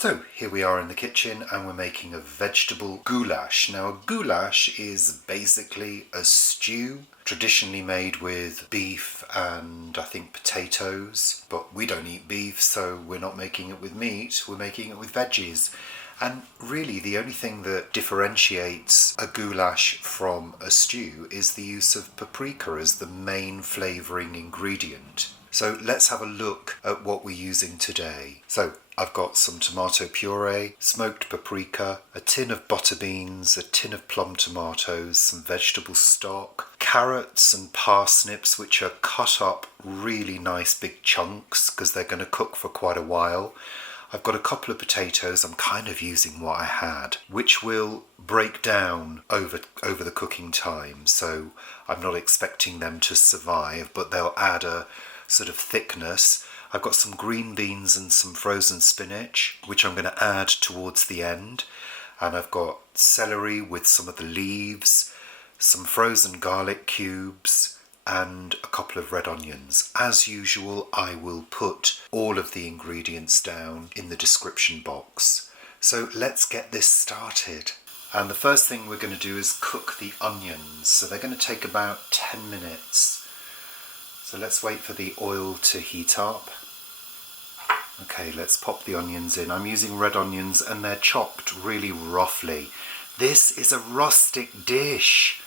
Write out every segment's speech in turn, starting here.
So here we are in the kitchen and we're making a vegetable goulash. Now a goulash is basically a stew traditionally made with beef and I think potatoes, but we don't eat beef, so we're not making it with meat, we're making it with veggies. And really the only thing that differentiates a goulash from a stew is the use of paprika as the main flavouring ingredient. So let's have a look at what we're using today. So I've got some tomato puree, smoked paprika, a tin of butter beans, a tin of plum tomatoes, some vegetable stock, carrots and parsnips which are cut up really nice big chunks because they're going to cook for quite a while. I've got a couple of potatoes, I'm kind of using what I had, which will break down over the cooking time, so I'm not expecting them to survive, but they'll add a sort of thickness. I've got some green beans and some frozen spinach, which I'm going to add towards the end. And I've got celery with some of the leaves, some frozen garlic cubes, and a couple of red onions. As usual, I will put all of the ingredients down in the description box. So let's get this started. And the first thing we're going to do is cook the onions. So they're going to take about 10 minutes. So let's wait for the oil to heat up. Okay, let's pop the onions in. I'm using red onions and they're chopped really roughly. This is a rustic dish.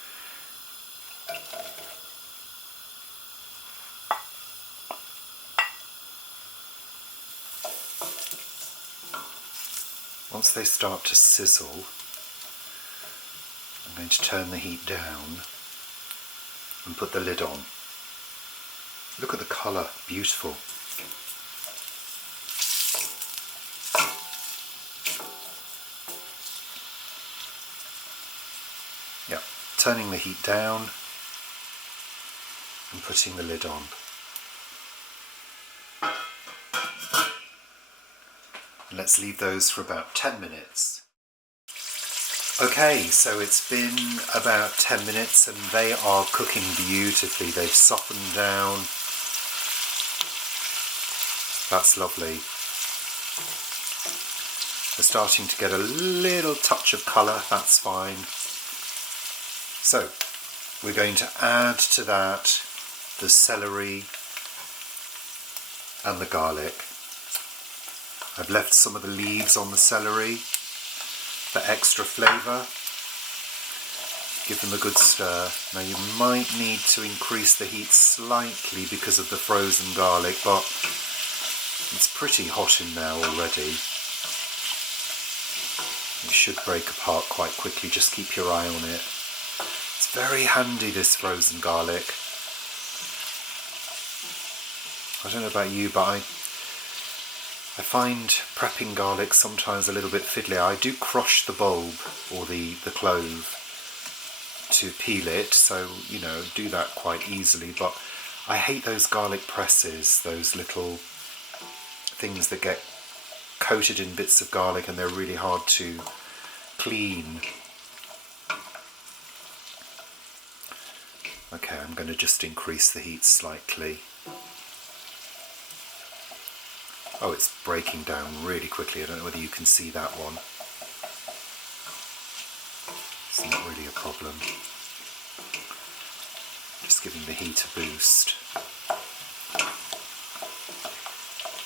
Once they start to sizzle, I'm going to turn the heat down and put the lid on. Look at the colour, beautiful. Yeah, turning the heat down and putting the lid on. And let's leave those for about 10 minutes. Okay, so it's been about 10 minutes and they are cooking beautifully. They've softened down. That's lovely. They're starting to get a little touch of colour, that's fine. So, we're going to add to that the celery and the garlic. I've left some of the leaves on the celery for extra flavour. Give them a good stir. Now you might need to increase the heat slightly because of the frozen garlic, but it's pretty hot in there already. It should break apart quite quickly, just keep your eye on it. It's very handy, this frozen garlic. I don't know about you, but I find prepping garlic sometimes a little bit fiddly. I do crush the bulb or the clove to peel it, so you know, do that quite easily, but I hate those garlic presses, those little things that get coated in bits of garlic and they're really hard to clean. Okay, I'm going to just increase the heat slightly. Oh, it's breaking down really quickly. I don't know whether you can see that one. It's not really a problem. Just giving the heat a boost.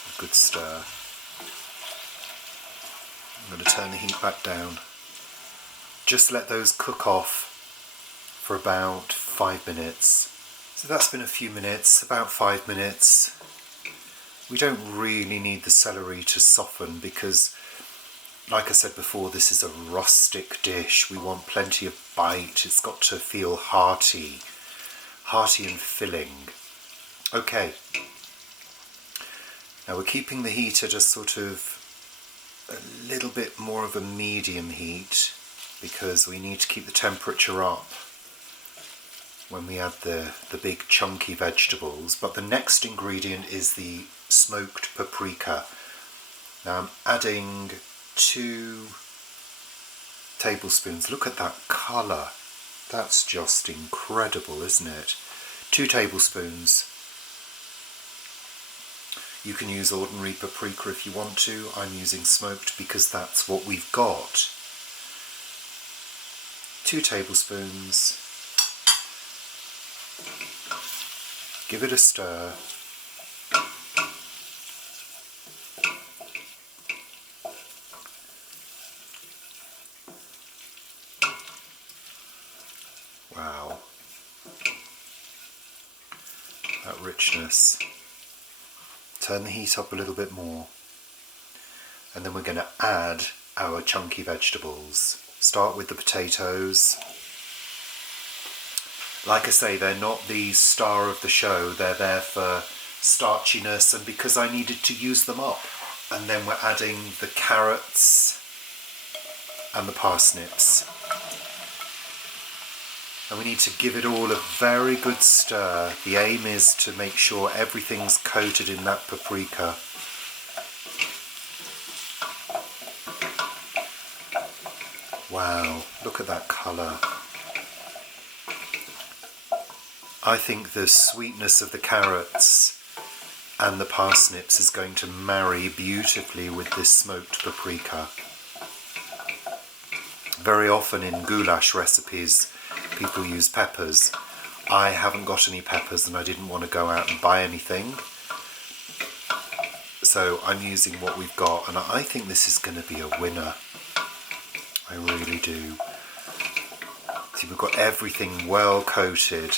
A good stir. I'm going to turn the heat back down. Just let those cook off for about 5 minutes. So that's been a few minutes, about 5 minutes. We don't really need the celery to soften because, like I said before, this is a rustic dish. We want plenty of bite. It's got to feel hearty and filling. Okay. Now we're keeping the heat at a sort of a little bit more of a medium heat because we need to keep the temperature up when we add the big chunky vegetables. But the next ingredient is the smoked paprika. Now I'm adding 2 tablespoons. Look at that colour. That's just incredible, isn't it? 2 tablespoons. You can use ordinary paprika if you want to. I'm using smoked because that's what we've got. 2 tablespoons. Give it a stir. Wow. That richness. Turn the heat up a little bit more. And then we're going to add our chunky vegetables. Start with the potatoes. Like I say, they're not the star of the show. They're there for starchiness and because I needed to use them up. And then we're adding the carrots and the parsnips. And we need to give it all a very good stir. The aim is to make sure everything's coated in that paprika. Wow, look at that colour. I think the sweetness of the carrots and the parsnips is going to marry beautifully with this smoked paprika. Very often in goulash recipes people use peppers. I haven't got any peppers and I didn't want to go out and buy anything. So I'm using what we've got and I think this is going to be a winner. I really do. See, we've got everything well coated.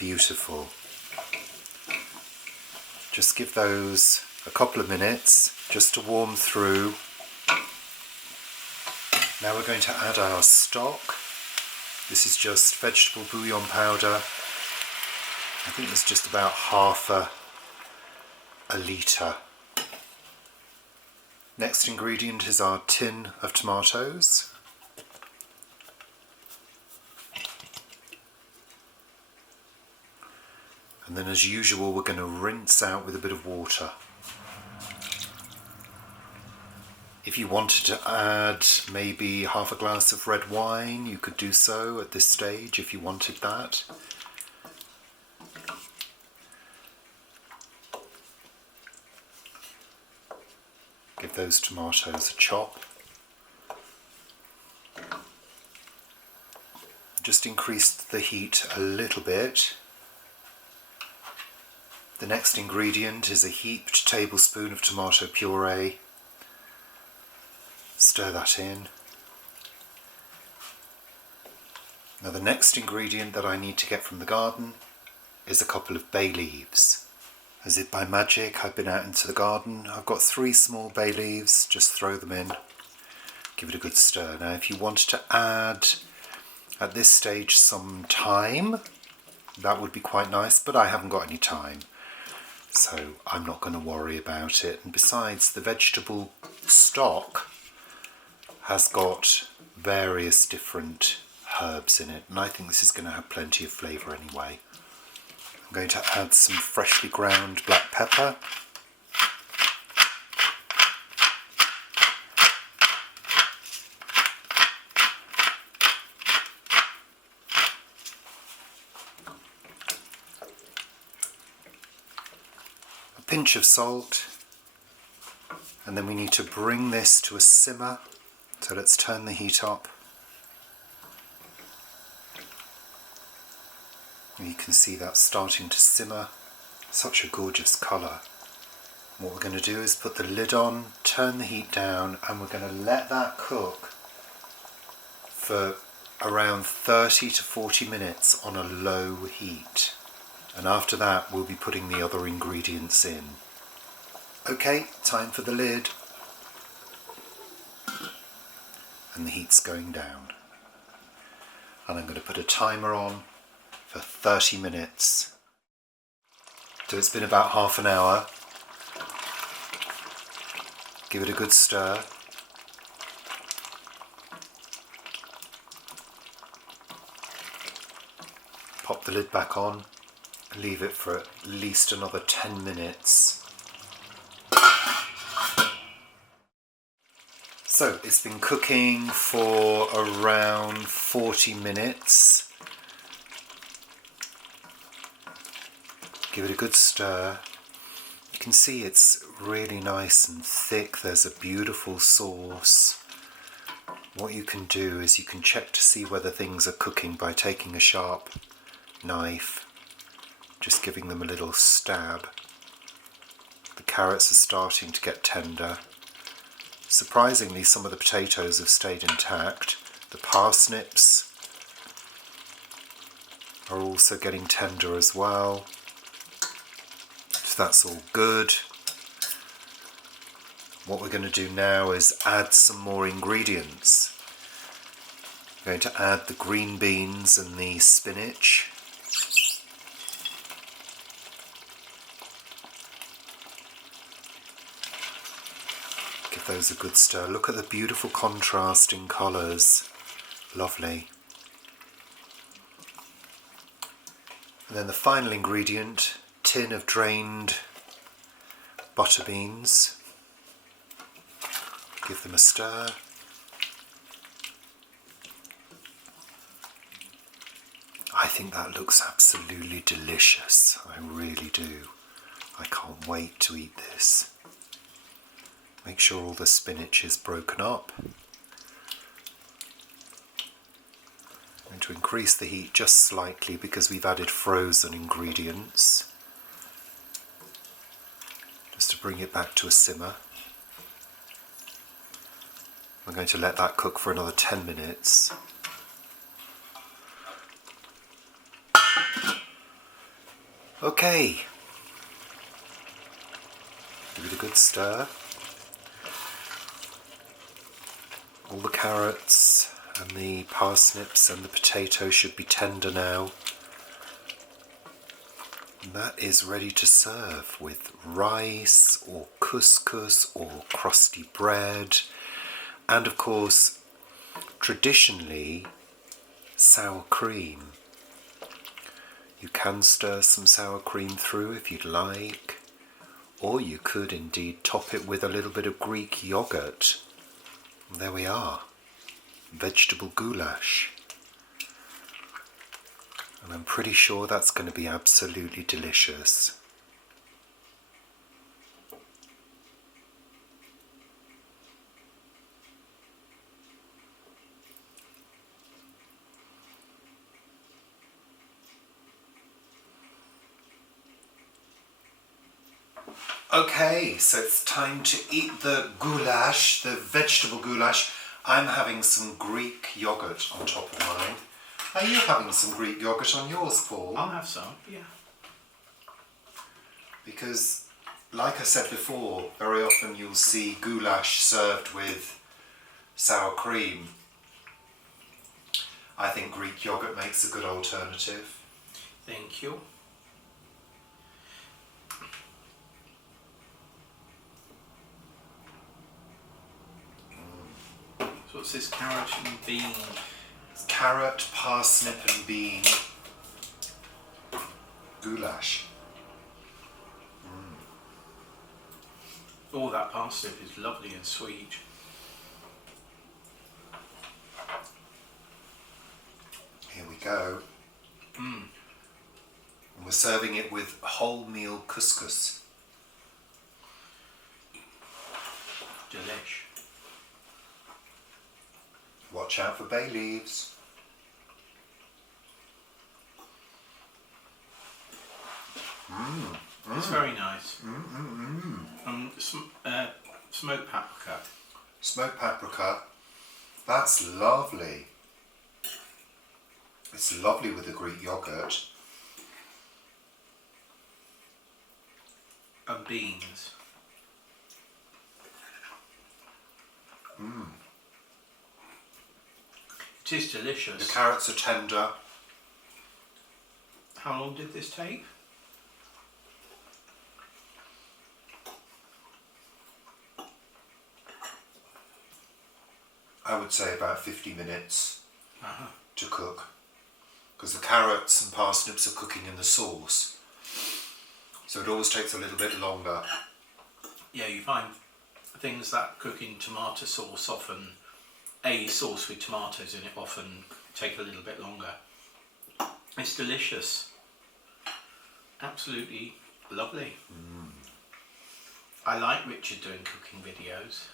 Beautiful. Just give those a couple of minutes just to warm through. Now we're going to add our stock. This is just vegetable bouillon powder. I think there's just about half a litre. Next ingredient is our tin of tomatoes. And then as usual we're going to rinse out with a bit of water. If you wanted to add maybe half a glass of red wine, you could do so at this stage if you wanted that. Give those tomatoes a chop. Just increase the heat a little bit. The next ingredient is a heaped tablespoon of tomato puree. Stir that in. Now the next ingredient that I need to get from the garden is a couple of bay leaves. As if by magic, I've been out into the garden. I've got 3 small bay leaves, just throw them in. Give it a good stir. Now if you wanted to add at this stage some thyme, that would be quite nice, but I haven't got any thyme. So I'm not going to worry about it. And besides, the vegetable stock has got various different herbs in it, and I think this is going to have plenty of flavour anyway. I'm going to add some freshly ground black pepper. A pinch of salt, and then we need to bring this to a simmer. So let's turn the heat up. You can see that starting to simmer. Such a gorgeous colour. What we're going to do is put the lid on, turn the heat down, and we're going to let that cook for around 30 to 40 minutes on a low heat. And after that we'll be putting the other ingredients in. Okay, time for the lid. And the heat's going down. And I'm going to put a timer on for 30 minutes. So it's been about half an hour. Give it a good stir. Pop the lid back on and leave it for at least another 10 minutes. So it's been cooking for around 40 minutes. Give it a good stir. You can see it's really nice and thick. There's a beautiful sauce. What you can do is you can check to see whether things are cooking by taking a sharp knife, just giving them a little stab. The carrots are starting to get tender. Surprisingly, some of the potatoes have stayed intact. The parsnips are also getting tender as well. So that's all good. What we're going to do now is add some more ingredients. I'm going to add the green beans and the spinach. Give those a good stir. Look at the beautiful contrast in colours. Lovely. And then the final ingredient, tin of drained butter beans. Give them a stir. I think that looks absolutely delicious. I really do. I can't wait to eat this. Make sure all the spinach is broken up. I'm going to increase the heat just slightly because we've added frozen ingredients. Just to bring it back to a simmer. I'm going to let that cook for another 10 minutes. Okay. Give it a good stir. All the carrots and the parsnips and the potato should be tender now. And that is ready to serve with rice or couscous or crusty bread. And of course, traditionally, sour cream. You can stir some sour cream through if you'd like, or you could indeed top it with a little bit of Greek yogurt. And there we are, vegetable goulash. And I'm pretty sure that's going to be absolutely delicious. Okay, so it's time to eat the goulash, the vegetable goulash. I'm having some Greek yogurt on top of mine. Are you having some Greek yogurt on yours, Paul? I'll have some, yeah. Because, like I said before, very often you'll see goulash served with sour cream. I think Greek yogurt makes a good alternative. Thank you. So what's this, carrot and bean? It's carrot, parsnip and bean goulash. Oh, that parsnip is lovely and sweet. Here we go. And we're serving it with wholemeal couscous. Delish. Watch out for bay leaves. It's very nice. Smoked paprika. Smoked paprika. That's lovely. It's lovely with the Greek yogurt. And beans. It is delicious. The carrots are tender. How long did this take? I would say about 50 minutes Uh-huh. to cook. Because the carrots and parsnips are cooking in the sauce. So it always takes a little bit longer. Yeah, you find things that cook in tomato sauce often, a sauce with tomatoes in it often take a little bit longer. It's delicious. Absolutely lovely. I like Richard doing cooking videos.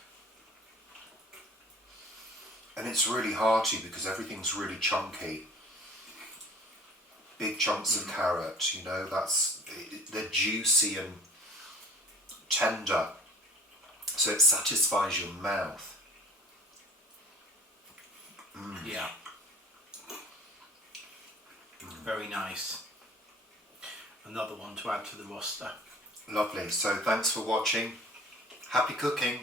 And it's really hearty because everything's really chunky. Big chunks of carrot, you know, they're juicy and tender. So it satisfies your mouth. Yeah. Very nice. Another one to add to the roster. Lovely. So thanks for watching. Happy cooking.